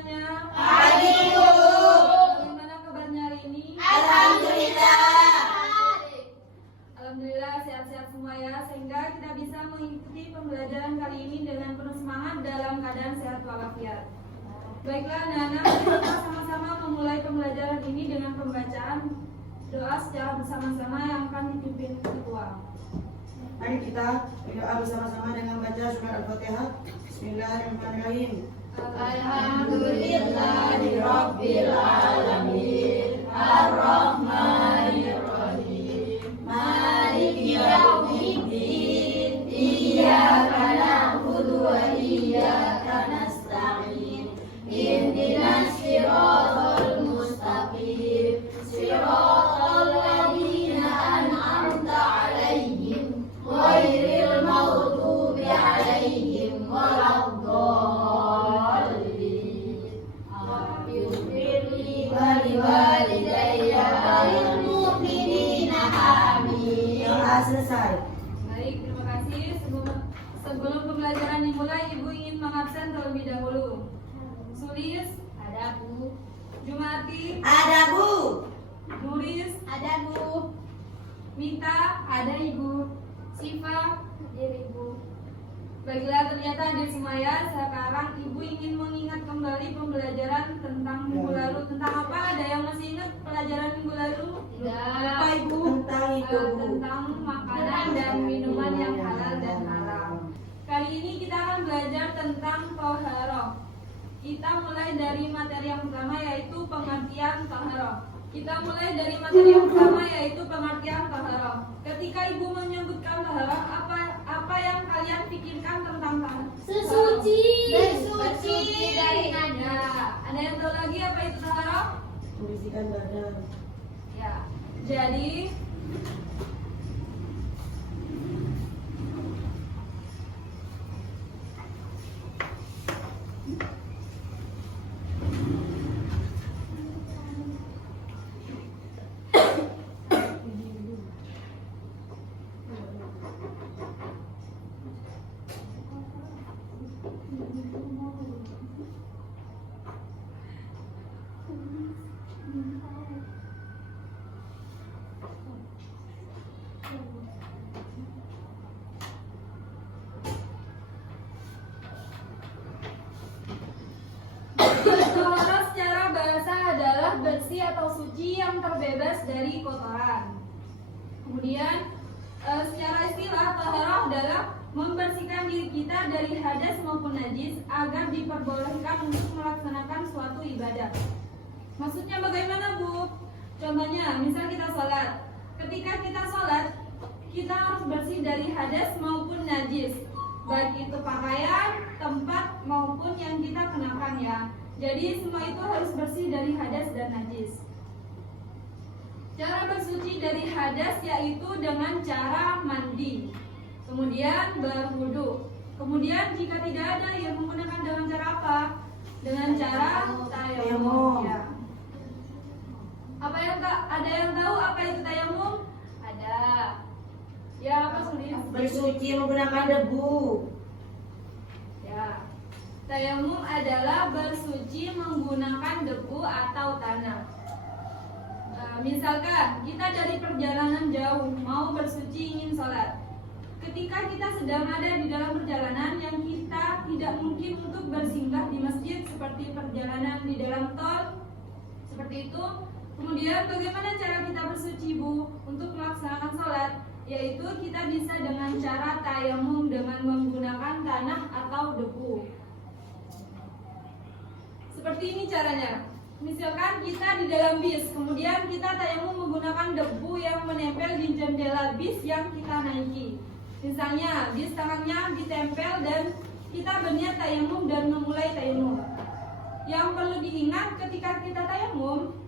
semuanya? Pagi, Bu. Bagaimana kabarnya hari ini? Alhamdulillah. Alhamdulillah sehat-sehat semua ya, sehingga kita bisa mengikuti pembelajaran kali ini dengan penuh semangat dalam keadaan sehat walafiat. Baiklah anak-anak, kita sama-sama memulai pembelajaran ini dengan pembacaan doa secara bersama-sama yang akan dipimpin ketua. Mari kita berdoa bersama-sama dengan baca surat Al-Fatihah. Bismillahirrahmanirrahim. Alhamdulillahirabbil alamin. Ar-Rahmanir-Rahim. Maliki yaumiddin. Iyyaka na'budu wa iyyaka nasta'in. Ihdinas siratal mustaqim. Siratal ladzina an'amta 'alaihim ghairil maghdubi 'alaihim waladdallin. Amin. Waliwalidayya walil mu'minina amin. Doa selesai. Baik, terima kasih. Sebelum pembelajaran dimulai, Ibu ingin mengabsen terlebih dahulu. Sulis, Ada, Bu. Jumati, Ada, Bu. Nuris, Ada, Bu. Mita, Ada, Ibu. Siva. Hadir, Ibu. Baiklah, ternyata hadir semua ya. Sekarang Ibu ingin mengingat kembali pembelajaran tentang minggu lalu. Tentang apa? Ada yang masih ingat pelajaran minggu lalu? Lupa, Ibu. Tentang itu, Bu. Tentang makanan dan minuman yang halal dan haram. Kali ini kita akan belajar tentang toharoh. Kita mulai dari materi yang pertama, yaitu pengertian toharoh. Ketika Ibu menyebutkan toharoh, apa yang kalian pikirkan tentang toharoh? Bersuci dari nada. Ada yang tahu lagi apa itu toharoh? Membersihkan badan. Ya. Jadi toharoh secara bahasa adalah bersih atau suci yang terbebas dari kotoran. Kemudian secara istilah toharoh adalah membersihkan diri kita dari hadas maupun najis agar diperbolehkan untuk melaksanakan suatu ibadah. Maksudnya bagaimana, Bu? Contohnya, misal kita sholat. Ketika kita sholat, kita harus bersih dari hadas maupun najis, baik itu pakaian, tempat maupun yang kita kenakan ya. Jadi semua itu harus bersih dari hadas dan najis. Cara bersuci dari hadas yaitu dengan cara mandi, kemudian berwudu. Kemudian jika tidak ada, ya menggunakan dengan cara apa? Dengan cara tayamum. Ya. Ada yang tahu apa itu tayamum? Ada. Ya, apa Sulis? Bersuci menggunakan debu. Ya. Tayamum adalah bersuci menggunakan debu atau tanah. Misalkan kita dari perjalanan jauh mau bersuci ingin sholat. Ketika kita sedang ada di dalam perjalanan yang kita tidak mungkin untuk bersinggah di masjid seperti perjalanan di dalam tol, seperti itu. Kemudian bagaimana cara kita bersuci, Bu, untuk melaksanakan sholat? Yaitu kita bisa dengan cara tayamum dengan menggunakan tanah atau debu. Seperti ini caranya. Misalkan kita di dalam bis, kemudian kita tayamum menggunakan debu yang menempel di jendela bis yang kita naiki. Misalnya, bis tangannya ditempel dan kita berniat tayamum dan memulai tayamum. Yang perlu diingat ketika kita tayamum,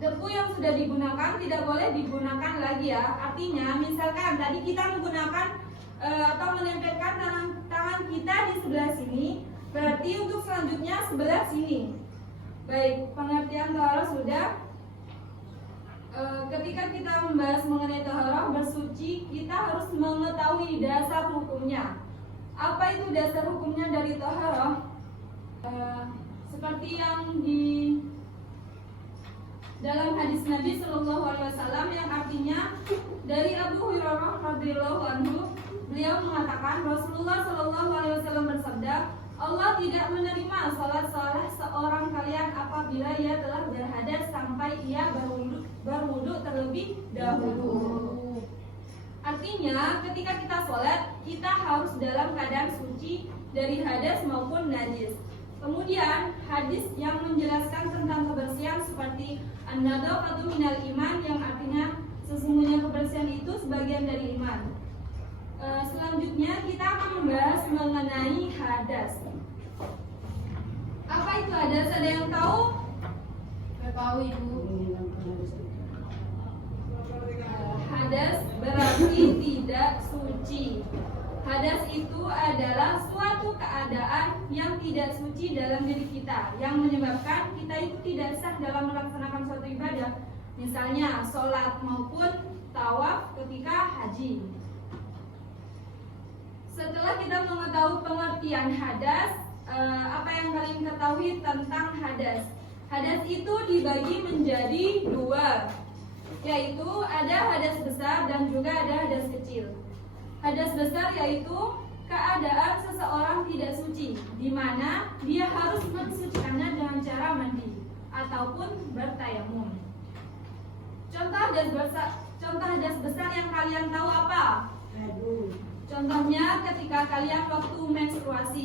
debu yang sudah digunakan tidak boleh digunakan lagi ya. Artinya, misalkan tadi kita menggunakan atau menempelkan tangan kita di sebelah sini, berarti untuk selanjutnya sebelah sini. Baik, pengertian toharoh sudah. Ketika kita membahas mengenai toharoh bersuci, kita harus mengetahui dasar hukumnya. Apa itu dasar hukumnya dari toharoh? seperti yang di dalam hadis Nabi Shallallahu Alaihi Wasallam yang artinya dari Abu Hurairah radhiyallahu anhu, beliau mengatakan Rasulullah Shallallahu Alaihi Wasallam bersabda, Allah tidak menerima salat salah seorang kalian apabila ia telah berhadas sampai ia berwudu terlebih dahulu. Artinya ketika kita sholat, kita harus dalam keadaan suci dari hadas maupun najis. Kemudian hadis yang menjelaskan tentang kebersihan seperti an-nadhafatu minal iman, yang artinya sesungguhnya kebersihan itu sebagian dari iman. Selanjutnya kita akan membahas mengenai hadas. Apa itu hadas? Ada yang tahu? Nggak tahu Ibu. Hadas berarti tidak suci. Hadas itu adalah suatu keadaan yang tidak suci dalam diri kita, yang menyebabkan kita itu tidak sah dalam melaksanakan suatu ibadah, misalnya sholat maupun tawaf ketika haji. Setelah kita mengetahui pengertian hadas, apa yang kalian ketahui tentang hadas? Hadas itu dibagi menjadi dua, yaitu ada hadas besar dan juga ada hadas kecil. Hadas besar yaitu keadaan seseorang tidak suci, di mana dia harus mensucikannya dengan cara mandi ataupun bertayamum. Contoh hadas besar yang kalian tahu apa? Contohnya ketika kalian waktu menstruasi.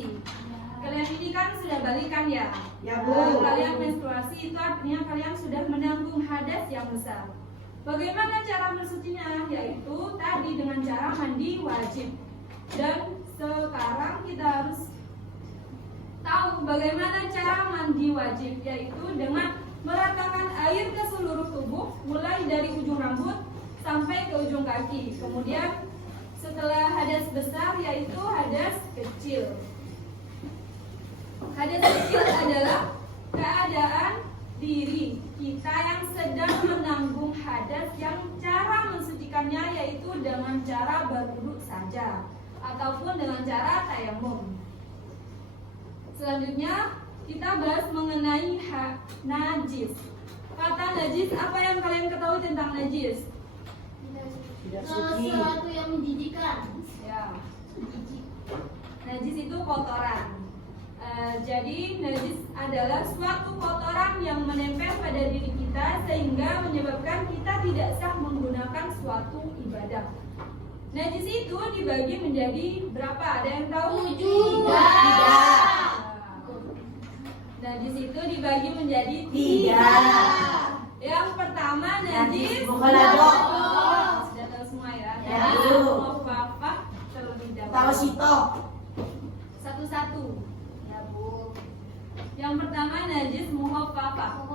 Kalian ini kan sudah balikan ya? Ya, Bu. Kalian menstruasi itu artinya kalian sudah menanggung hadas yang besar. Bagaimana cara mensucinya? Yaitu tadi dengan cara mandi wajib. Dan sekarang kita harus tahu bagaimana cara mandi wajib, yaitu dengan meratakan air ke seluruh tubuh, mulai dari ujung rambut sampai ke ujung kaki. Kemudian setelah hadas besar yaitu hadas kecil. Hadas kecil adalah keadaan diri kita yang sedang menanggung hadas, yang cara mensucikannya yaitu dengan cara berwudu saja ataupun dengan cara tayamum. Selanjutnya kita bahas mengenai najis. Kata najis, apa yang kalian ketahui tentang najis? Tidak suci. Sesuatu yang menjijikan. Ya. Najis itu kotoran. Jadi najis adalah suatu kotoran yang menempel pada diri kita sehingga menyebabkan kita tidak sah menggunakan suatu ibadah. Najis itu dibagi menjadi berapa? Ada yang tahu? 7. Najis itu dibagi menjadi 3. Yang pertama najis mukhalafah. Sudah tahu semua ya? Ya, Bu. Mukhalafah terlebih dahulu. Tahu sitok. Satu-satu. Ya Bu. Yang pertama najis muhafafah.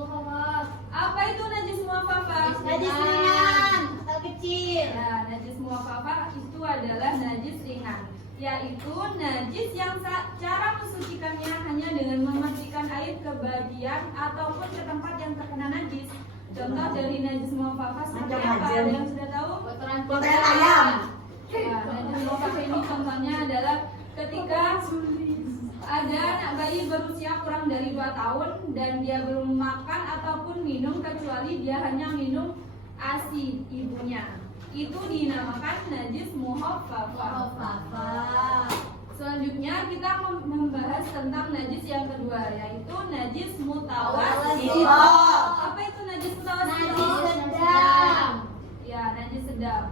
Apa itu najis muhafafah? Najis ringan atau kecil. Nah, najis muhafafah itu adalah najis ringan, yaitu najis yang cara mensucikannya hanya dengan memasukkan air ke bagian ataupun ke tempat yang terkena najis. Contoh dari najis muhafafah seperti apa? Ada yang sudah tahu? Kotoran ayam. Nah, najis muhafafah ini contohnya adalah ketika ada anak bayi berusia kurang dari 2 tahun dan dia belum makan ataupun minum kecuali dia hanya minum ASI ibunya. Itu dinamakan najis muhafafah. Selanjutnya kita membahas tentang najis yang kedua, yaitu najis mutawassithah. Apa itu najis mutawassithah? Najis sedang. Ya, najis sedang.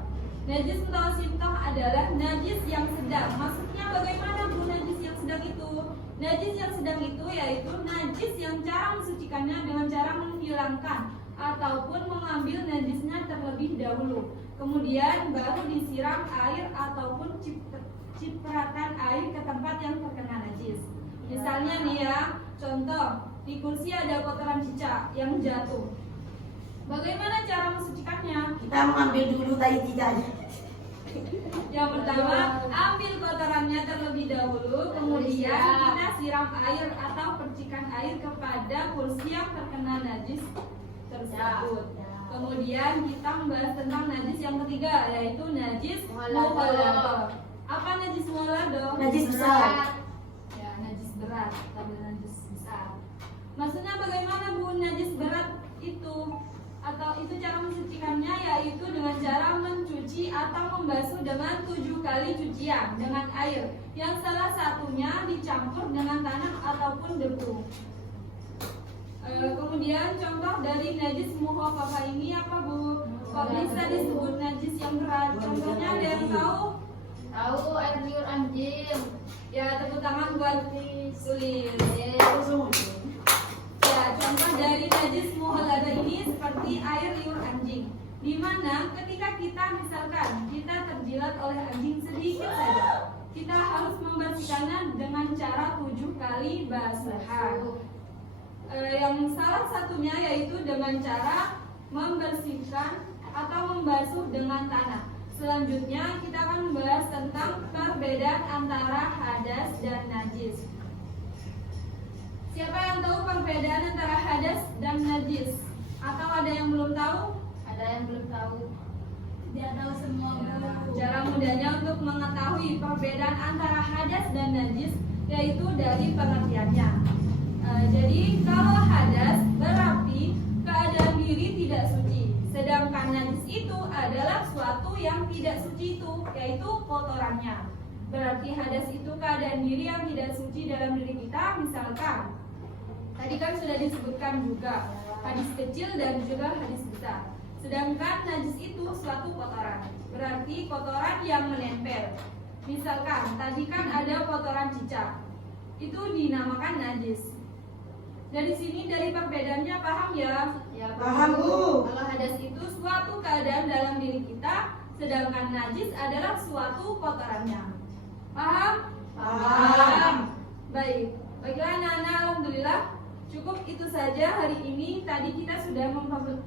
Najis mutawassithah adalah najis yang sedang. Maksudnya bagaimana Bu najis yang sedang itu? Najis yang sedang itu yaitu najis yang cara mensucikannya dengan cara menghilangkan ataupun mengambil najisnya terlebih dahulu. Kemudian baru disiram air ataupun cipratan air ke tempat yang terkena najis. Misalnya nih ya, contoh di kursi ada kotoran cicak yang jatuh. Bagaimana cara mensucikannya? Kita mengambil dulu tai cicaknya. Yang pertama, ambil kotorannya terlebih dahulu, kemudian kita siram air atau percikan air kepada kursi yang terkena najis tersebut. Kemudian kita membahas tentang najis yang ketiga, yaitu najis mukhalafah. Apa najis mukhalafah? Najis besar. Ya, najis berat atau najis besar. atau itu cara mensucikannya yaitu dengan cara mencuci atau membasuh dengan 7 kali cucian dengan air yang salah satunya dicampur dengan tanah ataupun debu. Kemudian contoh dari najis mukhafafah ini apa Bu? Kok bisa disebut najis yang berat? Contohnya ada yang tahu? Tahu air liur anjing. Ya, tepuk tangan buat tulis. Ya, contoh dari najis muhalladah ini seperti air liur anjing, di mana ketika kita misalkan kita terjilat oleh anjing sedikit saja, kita harus membersihkannya dengan cara 7 kali basuhan. Yang salah satunya yaitu dengan cara membersihkan atau membasuh dengan tanah. Selanjutnya kita akan membahas tentang perbedaan antara hadas dan najis. Siapa yang tahu perbedaan antara hadas dan najis? Atau ada yang belum tahu? Ada yang belum tahu. Tidak tahu semua Bu. Cara mudahnya untuk mengetahui perbedaan antara hadas dan najis yaitu dari pengertiannya. Jadi kalau hadas berarti keadaan diri tidak suci, sedangkan najis itu adalah suatu yang tidak suci itu, yaitu kotorannya. Berarti hadas itu keadaan diri yang tidak suci dalam diri kita. Misalkan tadi kan sudah disebutkan juga hadis kecil dan juga hadis besar. Sedangkan najis itu suatu kotoran, berarti kotoran yang menempel. Misalkan tadi kan ada kotoran cicak, itu dinamakan najis. Dari sini dari perbedaannya paham ya? Ya, Paham Bu. Kalau hadas itu suatu keadaan dalam diri kita, sedangkan najis adalah suatu kotorannya. Paham? Paham. Baik. Baiklah anak-anak, alhamdulillah cukup itu saja hari ini. Tadi kita sudah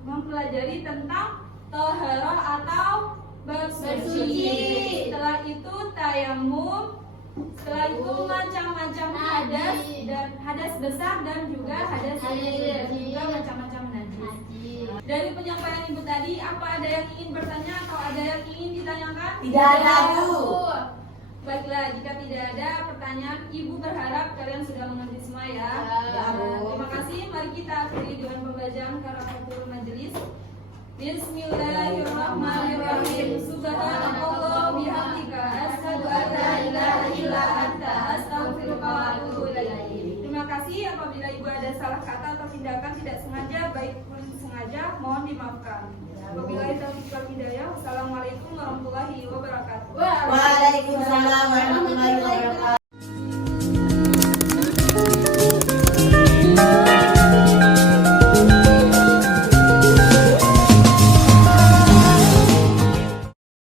mempelajari tentang toharoh atau bersuci. Setelah itu tayamum. Setelah itu macam-macam hadas dan hadas besar dan juga hadas kecil dan juga macam-macam najis. Dari penyampaian Ibu tadi, apa ada yang ingin bertanya atau ada yang ingin ditanyakan? Tidak ada Bu. Baiklah, jika tidak ada pertanyaan, Ibu berharap kalian sudah mengerti semua ya. Ya, Bu. Terima kasih. Mari kita akhiri dengan pembacaan kafaratul majelis. Bismillahirrahmanirrahim. Subhanallah bihamdika asyhadu an la ilaha illa anta astaghfiruka wa atubu ilaik. Terima kasih. Apabila Ibu ada salah kata atau tindakan tidak sengaja baik pun sengaja, mohon dimaafkan. Wabillahi taufiq wal hidayah. Wassalamualaikum warahmatullahi wabarakatuh. Waalaikumsalam warahmatullahi wabarakatuh.